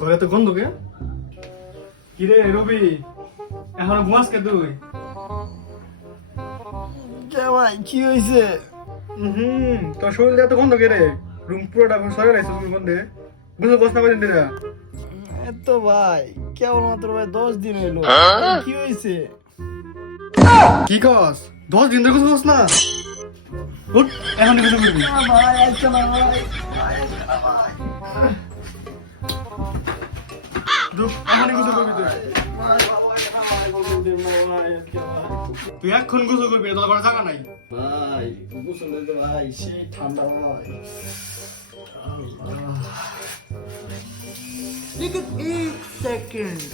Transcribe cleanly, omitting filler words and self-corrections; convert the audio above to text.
ঘরে তো গন্ধ কে কিরে রবি এখনো ঘুমাস কে তুই ভাই কি হয়েছে? তোর শরীরে এত গন্ধ কে রে রুম পুরোটা সরে রাখছিস রুম গন্ধে বুঝতে বস না করেন দিরা এত ভাই কেবলমাত্র ভাই 10 দিন হইলো। কি হয়েছে? কি কস 10 দিন ধরে কিছু কস না উঠ এখন কিছু করবি ভাই আচ্ছা না ভাই এখন কিছু করবি তুই এখন গোসল করবি তোর ঘরে জায়গা নাই ভাই গোসল হইতে ভাই সেই ঠান্ডা ভাই। Take it 8 seconds.